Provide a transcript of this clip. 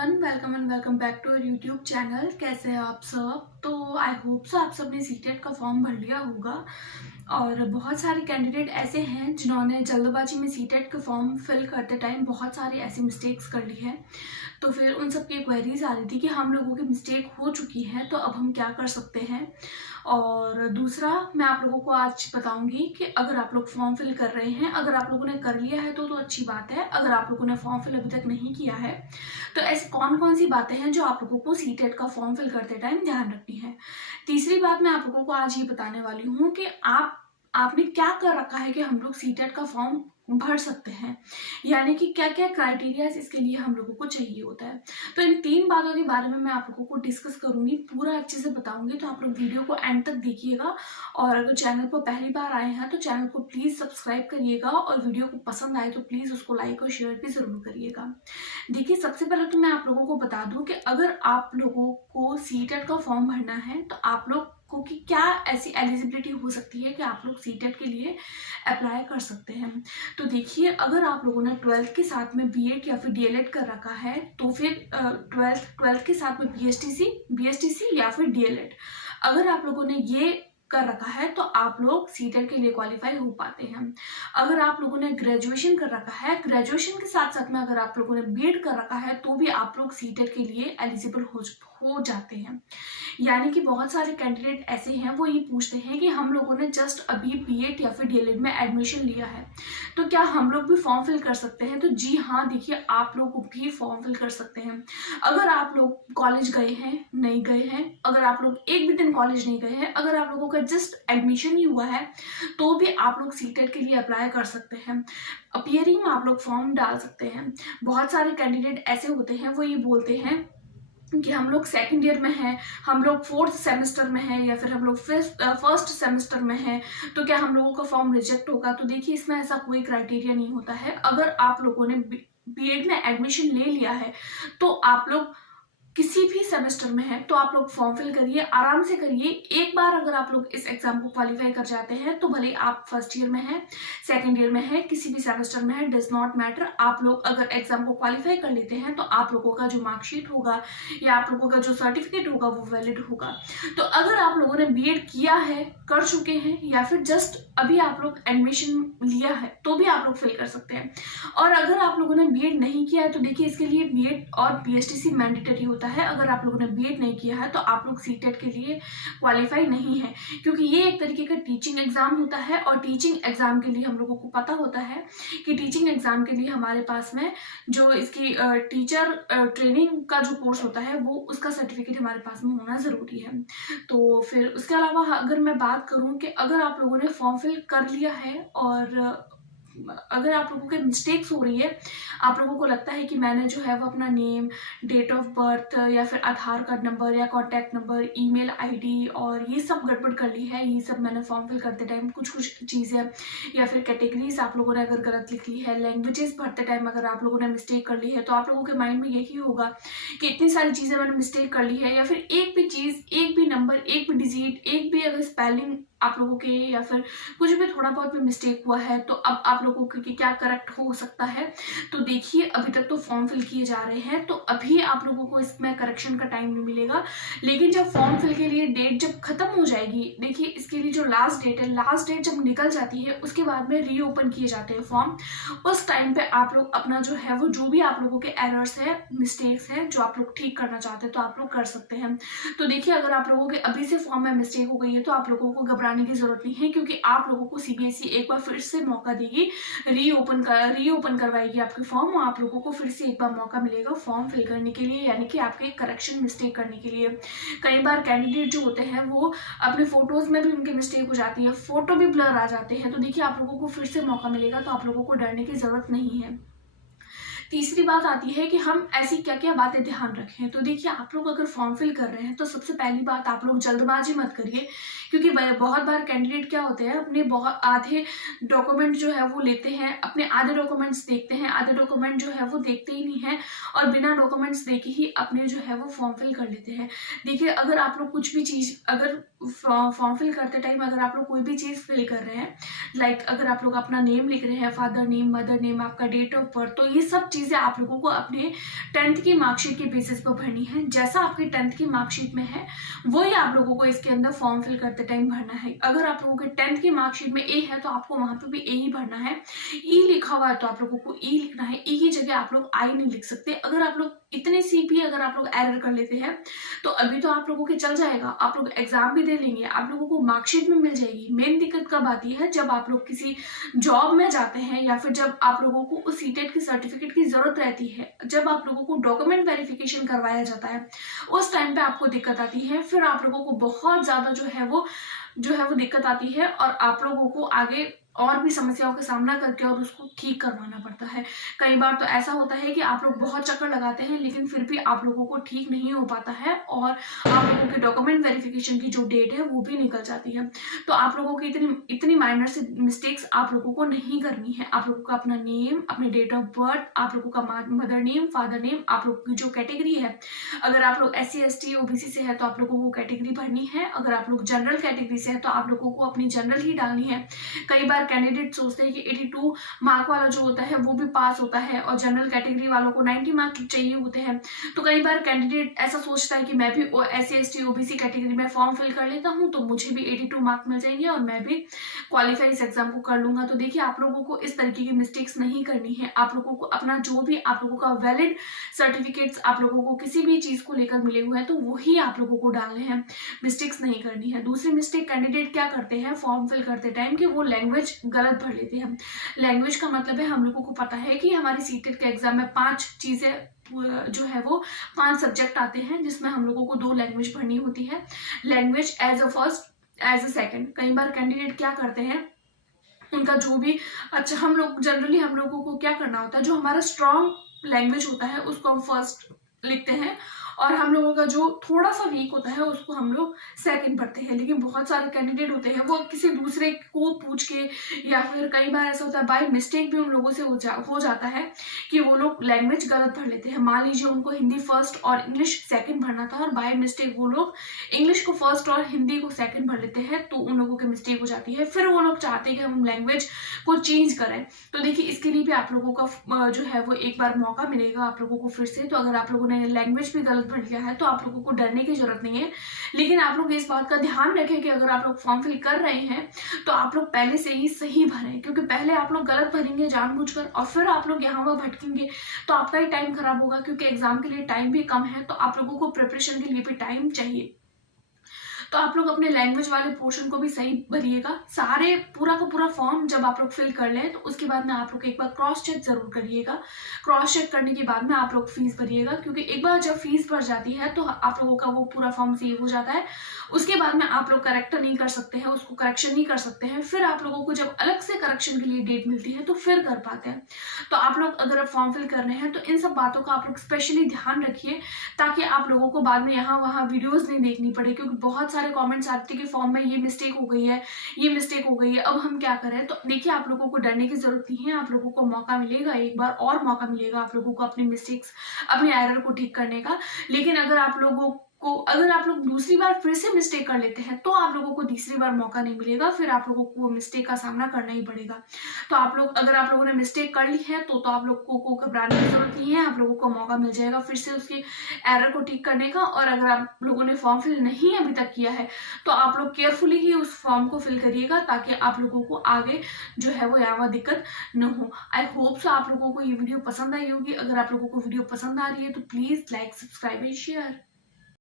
Everyone, welcome and welcome back to YouTube channel. कैसे हैं आप सब? तो आई होप सो आप सबने सीटेट का फॉर्म भर लिया होगा। और बहुत सारे कैंडिडेट ऐसे हैं जिन्होंने जल्दबाजी में सीटेट का फॉर्म फिल करते टाइम बहुत सारी ऐसी मिस्टेक्स कर ली है। तो फिर उन सब की क्वेरीज आ रही थी कि हम लोगों की मिस्टेक हो चुकी है तो अब हम क्या कर सकते हैं। और दूसरा, मैं आप लोगों को आज बताऊंगी कि अगर आप लोग फॉर्म फिल कर रहे हैं, अगर आप लोगों ने कर लिया है तो अच्छी बात है। अगर आप लोगों ने फॉर्म फिल अभी तक नहीं किया है तो ऐसी कौन कौन सी बातें हैं जो आप लोगों को सीटेट का फॉर्म फिल करते टाइम ध्यान रखनी है। तीसरी बात, मैं आप लोगों को आज ये बताने वाली हूँ कि आपने क्या कर रखा है कि हम लोग सीटेट का फॉर्म भर सकते हैं, यानी कि क्या क्या क्राइटेरियाज इसके लिए हम लोगों को चाहिए होता है। तो इन तीन बातों के बारे में मैं आप लोगों को डिस्कस करूंगी, पूरा अच्छे से बताऊंगी। तो आप लोग वीडियो को एंड तक देखिएगा। और अगर चैनल पर पहली बार आए हैं तो चैनल को प्लीज सब्सक्राइब करिएगा, और वीडियो को पसंद आए तो प्लीज उसको लाइक और शेयर भी जरूर करिएगा। देखिए, सबसे पहले तो मैं आप लोगों को बता दूं कि अगर आप लोगों को सीटेट का फॉर्म भरना है तो आप लोग को कि क्या ऐसी एलिजिबिलिटी हो सकती है कि आप लोग सीटेट के लिए अप्लाई कर सकते हैं। तो देखिए, अगर आप लोगों ने 12th के साथ में बीएड या फिर डीएलएड कर रखा है तो फिर 12th के साथ में बीएसटीसी या फिर डीएलएड अगर आप लोगों ने ये कर रखा है तो आप लोग सीटेट के लिए क्वालिफाई हो पाते हैं। अगर आप लोगों ने ग्रेजुएशन कर रखा है, ग्रेजुएशन के साथ साथ में अगर आप लोगों ने बीएड कर रखा है तो भी आप लोग सीटेट के लिए एलिजिबल हो जाते हैं। यानी कि बहुत सारे कैंडिडेट ऐसे हैं वो ये पूछते हैं कि हम लोगों ने जस्ट अभी बीएड या फिर डीएलएड में एडमिशन लिया है तो क्या हम लोग भी फॉर्म फिल कर सकते हैं। तो जी हाँ, देखिए, आप लोग भी फॉर्म फिल कर सकते हैं। अगर आप लोग कॉलेज गए हैं, नहीं गए हैं, अगर आप लोग एक भी दिन कॉलेज नहीं गए हैं, अगर आप लोगों का जस्ट एडमिशन ही हुआ है तो भी आप लोग सीटेट के लिए अप्लाई कर सकते हैं। अपीयरिंग में आप लोग फॉर्म डाल सकते हैं। बहुत सारे कैंडिडेट ऐसे होते हैं वो ये बोलते हैं कि हम लोग सेकेंड ईयर में हैं, हम लोग 4th सेमेस्टर में हैं, या फिर हम लोग फर्स्ट सेमेस्टर में हैं, तो क्या हम लोगों का फॉर्म रिजेक्ट होगा। तो देखिए, इसमें ऐसा कोई क्राइटेरिया नहीं होता है। अगर आप लोगों ने बीएड में एडमिशन ले लिया है तो आप लोग किसी भी सेमेस्टर में है तो आप लोग फॉर्म फिल करिए, आराम से करिए। एक बार अगर आप लोग इस एग्जाम को क्वालिफाई कर जाते हैं तो भले आप फर्स्ट ईयर में है, सेकंड ईयर में है, किसी भी सेमेस्टर में है, डज नॉट मैटर। आप लोग अगर एग्जाम को क्वालिफाई कर लेते हैं तो आप लोगों का जो मार्कशीट होगा या आप लोगों का जो सर्टिफिकेट होगा वो वैलिड होगा। तो अगर आप लोगों ने बीएड किया है, कर चुके हैं, या फिर जस्ट अभी आप लोग एडमिशन लिया है तो भी आप लोग फिल कर सकते हैं। और अगर आप लोगों ने बीएड नहीं किया है तो देखिए, इसके लिए बीएड और बीएसटीसी मैंडेटरी होता है। अगर आप लोगों ने बीएड नहीं किया है तो आप लोग सीटेट के लिए क्वालिफाई नहीं है, क्योंकि ये एक तरीके का टीचिंग एग्जाम होता है। और टीचिंग एग्जाम के लिए हम लोगों को पता होता है कि टीचिंग एग्जाम के लिए हमारे पास में जो इसकी टीचर ट्रेनिंग का जो कोर्स होता है वो उसका सर्टिफिकेट हमारे पास में होना जरूरी है। तो फिर उसके अलावा अगर मैं बात करूं कि अगर आप लोगों ने फॉर्म फिल कर लिया है और अगर आप लोगों के मिस्टेक्स हो रही है, आप लोगों को लगता है कि मैंने जो है वो अपना नेम, डेट ऑफ बर्थ या फिर आधार कार्ड नंबर या कॉन्टैक्ट नंबर, ईमेल आईडी और ये सब गड़बड़ कर ली है, ये सब मैंने फॉर्म फिल करते टाइम कुछ चीज़ें या फिर कैटेगरीज आप लोगों ने अगर गलत लिख ली है, लैंग्वेजेस भरते टाइम अगर आप लोगों ने मिस्टेक कर ली है, तो आप लोगों के माइंड में यही होगा कि इतनी सारी चीज़ें मैंने मिस्टेक कर ली है, या फिर एक भी चीज़, एक भी नंबर, एक भी डिजिट, एक भी अगर स्पेलिंग आप लोगों के या फिर कुछ भी थोड़ा बहुत भी मिस्टेक हुआ है तो अब आप लोगों के क्या करेक्ट हो सकता है। तो देखिए, अभी तक तो फॉर्म फिल किए जा रहे हैं तो अभी आप लोगों को इसमें करेक्शन का टाइम नहीं मिलेगा। लेकिन जब फॉर्म फिल के लिए डेट जब खत्म हो जाएगी, देखिए इसके लिए जो लास्ट डेट है, लास्ट डेट जब निकल जाती है उसके बाद में रीओपन किए जाते हैं फॉर्म। उस टाइम पे आप लोग अपना जो है वो जो भी आप लोगों के एरर्स है, मिस्टेक्स है जो आप लोग ठीक करना चाहते हैं तो आप लोग कर सकते हैं। तो देखिए, अगर आप लोगों के अभी से फॉर्म में मिस्टेक हो गई है तो आप लोगों को घबराने की जरूरत नहीं है, क्योंकि आप लोगों को सीबीएसई एक बार फिर से मौका देगी, रीओपन करवाएगी आपके फॉर्म, और आप लोगों को फिर से एक बार मौका मिलेगा फॉर्म फिल करने के लिए, यानी कि आपके करेक्शन मिस्टेक करने के लिए। कई बार कैंडिडेट जो होते हैं वो अपने फोटोज में भी उनकी मिस्टेक हो जाती है, फोटो भी ब्लर आ जाते हैं, तो देखिए आप लोगों को फिर से मौका मिलेगा, तो आप लोगों को डरने की जरूरत नहीं है। तीसरी बात आती है कि हम ऐसी क्या क्या बातें ध्यान रखें। तो देखिए, आप लोग अगर फॉर्म फिल कर रहे हैं तो सबसे पहली बात, आप लोग जल्दबाजी मत करिए, क्योंकि बहुत बार कैंडिडेट क्या होते हैं, अपने बहुत आधे डॉक्यूमेंट जो है वो लेते हैं, अपने आधे डॉक्यूमेंट्स देखते हैं, आधे डॉक्यूमेंट जो है वो देखते ही नहीं है और बिना डॉक्यूमेंट्स देखे ही अपने जो है वो फॉर्म फिल कर लेते हैं। देखिए, अगर आप लोग कुछ भी चीज़, अगर फॉर्म फिल करते टाइम अगर आप लोग कोई भी चीज़ फिल कर रहे हैं, लाइक अगर आप लोग अपना नेम लिख रहे हैं, फादर नेम, मदर नेम, आपका डेट ऑफ बर्थ, तो ये सब चीज़ें आप लोगों को अपने 10th की मार्कशीट के बेसिस पर भरनी है। जैसा आपकी 10th की मार्कशीट में है वही आप लोगों को इसके अंदर फॉर्म फिल करते टाइम भरना है। अगर आप लोगों के 10th की मार्कशीट में ए है तो आपको वहां पे भी ए ही भरना है। ई लिखा हुआ है तो आप लोगों को ई लिखना है। ई की जगह आप लोग आई नहीं लिख सकते। अगर आप लोग इतने सी भी अगर आप लोग एरर कर लेते हैं तो अभी तो आप लोगों के चल जाएगा, आप लोग एग्जाम भी दे लेंगे, आप लोगों को मार्कशीट में मिल जाएगी। मेन दिक्कत कब आती है, जब आप लोग किसी जॉब में जाते हैं या फिर जब आप लोगों को उस सीटेट की सर्टिफिकेट की जरूरत रहती है, जब आप लोगों को डॉक्यूमेंट वेरिफिकेशन करवाया जाता है, उस टाइम पे आपको दिक्कत आती है। फिर आप लोगों को बहुत ज्यादा जो है वो दिक्कत आती है और आप लोगों को आगे और भी समस्याओं का सामना करके और उसको ठीक करवाना पड़ता है। कई बार तो ऐसा होता है कि आप लोग बहुत चक्कर लगाते हैं लेकिन फिर भी आप लोगों को ठीक नहीं हो पाता है और आप लोगों के डॉक्यूमेंट वेरिफिकेशन की जो डेट है वो भी निकल जाती है। तो आप लोगों की इतनी माइनर से मिस्टेक्स आप लोगों को नहीं करनी है। आप लोगों का अपना नेम, अपने डेट ऑफ बर्थ, आप लोगों का मदर नेम, फादर नेम, आप लोगों की जो कैटेगरी है, अगर आप लोग SC ST OBC से है तो आप लोगों को कैटेगरी भरनी है। अगर आप लोग जनरल कैटेगरी से है तो आप लोगों को अपनी जनरल ही डालनी है। कई बार कैंडिडेट सोचते हैं कि 82 मार्क वाला जो होता है वो भी पास होता है और जनरल कैटेगरी वालों को 90 मार्क चाहिए होते हैं। तो कई बार कैंडिडेट ऐसा सोचता है कि मैं भी SC ST OBC कैटेगरी में फॉर्म फिल कर लेता हूं तो मुझे भी 82 मार्क मिल जाएंगे और मैं भी क्वालिफाई इस एग्जाम को कर लूंगा। तो देखिए, आप लोगों को इस तरीके की मिस्टेक्स नहीं करनी है। आप लोगों को अपना जो भी आप लोगों का वैलिड सर्टिफिकेट्स आप लोगों को किसी भी चीज को लेकर मिले हुए हैं तो वही आप लोगों को डालने हैं, मिस्टेक्स नहीं करनी है। दूसरी मिस्टेक कैंडिडेट क्या करते हैं फॉर्म फिल करते टाइम कि वो लैंग्वेज गलत भर लेते हैं। लैंग्वेज का मतलब है, हम लोगों को पता है कि हमारी सीटेट के एग्जाम में 5 चीजें जो है वो 5 सब्जेक्ट आते हैं जिसमें हम लोगों को 2 लैंग्वेज भरनी होती है। Language as a first, as a second. कई बार कैंडिडेट क्या करते हैं, उनका जो भी हम लोग जनरली हम लोगों को क्या करना होता है, जो हमारा स्ट्रॉन्ग लैंग्वेज होता है उसको हम फर्स्ट लिखते हैं और हम लोगों का जो थोड़ा सा वीक होता है उसको हम लोग सेकंड पढ़ते हैं। लेकिन बहुत सारे कैंडिडेट होते हैं वो किसी दूसरे को पूछ के या फिर कई बार ऐसा होता है बाय मिस्टेक भी उन लोगों से हो जाता है कि वो लोग लैंग्वेज गलत भर लेते हैं। मान लीजिए उनको हिंदी फर्स्ट और इंग्लिश सेकंड भरना था और बाय मिस्टेक वो लोग इंग्लिश को फर्स्ट और हिंदी को सेकंड भर लेते हैं, तो उन लोगों की मिस्टेक हो जाती है। फिर वो लोग चाहते हैं कि हम लैंग्वेज को चेंज करें। तो देखिए, इसके लिए भी आप लोगों का जो है वो एक बार मौका मिलेगा आप लोगों को फिर से। तो अगर आप लोगों ने लैंग्वेज भी गलत भर लिया है तो आप लोगों को डरने की जरूरत नहीं है। लेकिन आप लोग इस बात का ध्यान रखें कि अगर आप लोग फॉर्म फिल कर रहे हैं तो आप लोग पहले से ही सही भरें, क्योंकि पहले आप लोग गलत भरेंगे जानबूझकर और फिर आप लोग यहाँ वहाँ भटकेंगे तो आपका ही टाइम खराब होगा, क्योंकि एग्जाम के लिए टाइम भी कम है। तो आप लोगों को प्रिपरेशन के लिए भी टाइम चाहिए। तो आप लोग अपने लैंग्वेज वाले पोर्शन को भी सही भरिएगा। सारे पूरा का पूरा फॉर्म जब आप लोग फिल कर लें तो उसके बाद में आप लोग एक बार क्रॉस चेक जरूर करिएगा। क्रॉस चेक करने के बाद में आप लोग फीस भरिएगा, क्योंकि एक बार जब फीस भर जाती है तो आप लोगों का वो पूरा फॉर्म सेव हो जाता है। उसके बाद में आप लोग करेक्टर नहीं कर सकते हैं, उसको करेक्शन नहीं कर सकते हैं। फिर आप लोगों को जब अलग से करेक्शन के लिए डेट मिलती है तो फिर कर पाते हैं। तो आप लोग अगर फॉर्म फिल कर रहे हैं तो इन सब बातों का आप लोग स्पेशली ध्यान रखिए, ताकि आप लोगों को बाद में यहाँ वहाँ वीडियोज नहीं देखनी पड़े। क्योंकि बहुत सारे कमेंट्स आते हैं कि फॉर्म में ये मिस्टेक हो गई है, ये मिस्टेक हो गई है, अब हम क्या करें। तो देखिए, आप लोगों को डरने की जरूरत नहीं है। आप लोगों को मौका मिलेगा, एक बार और मौका मिलेगा आप लोगों को अपनी मिस्टेक्स, अपने एरर को ठीक करने का। लेकिन अगर आप लोग दूसरी बार फिर से मिस्टेक कर लेते हैं तो आप लोगों को तीसरी बार मौका नहीं मिलेगा, फिर आप लोगों को वो मिस्टेक का सामना करना ही पड़ेगा। तो अगर आप लोगों ने मिस्टेक कर ली है तो आप लोगों को घबराने की जरूरत नहीं है। आप लोगों को मौका मिल जाएगा फिर से उसके एरर को ठीक करने का। और अगर आप लोगों ने फॉर्म फिल नहीं अभी तक किया है तो आप लोग केयरफुली ही उस फॉर्म को फिल करिएगा, ताकि आप लोगों को आगे जो है वो यहाँ दिक्कत न हो। आई होप सो आप लोगों को ये वीडियो पसंद आई होगी। अगर आप लोगों को वीडियो पसंद आ रही है तो please like, subscribe and share.